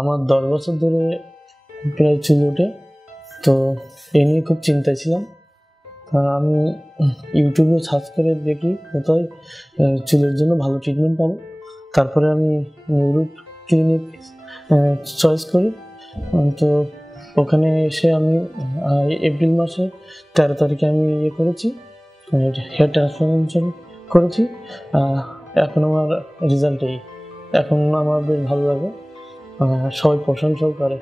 আমার 10 বছর ধরে প্রায় চুল ওঠে, তো এ নিয়ে খুব চিন্তায় ছিলাম। আমি ইউটিউবে সার্চ করে দেখি কোথায় চুলের জন্য ভালো ট্রিটমেন্ট পাবো। তারপরে আমি নিউরো ক্লিনিক চয়েস করি। তো ওখানে এসে আমি এপ্রিল মাসে 13 তারিখে আমি করেছি, হেয়ার ট্রান্সপ্লান্টেশন করেছি। এখন আমার রেজাল্ট এখন আমার বেশ ভালো লাগে, সবাই প্রশংসাও করে।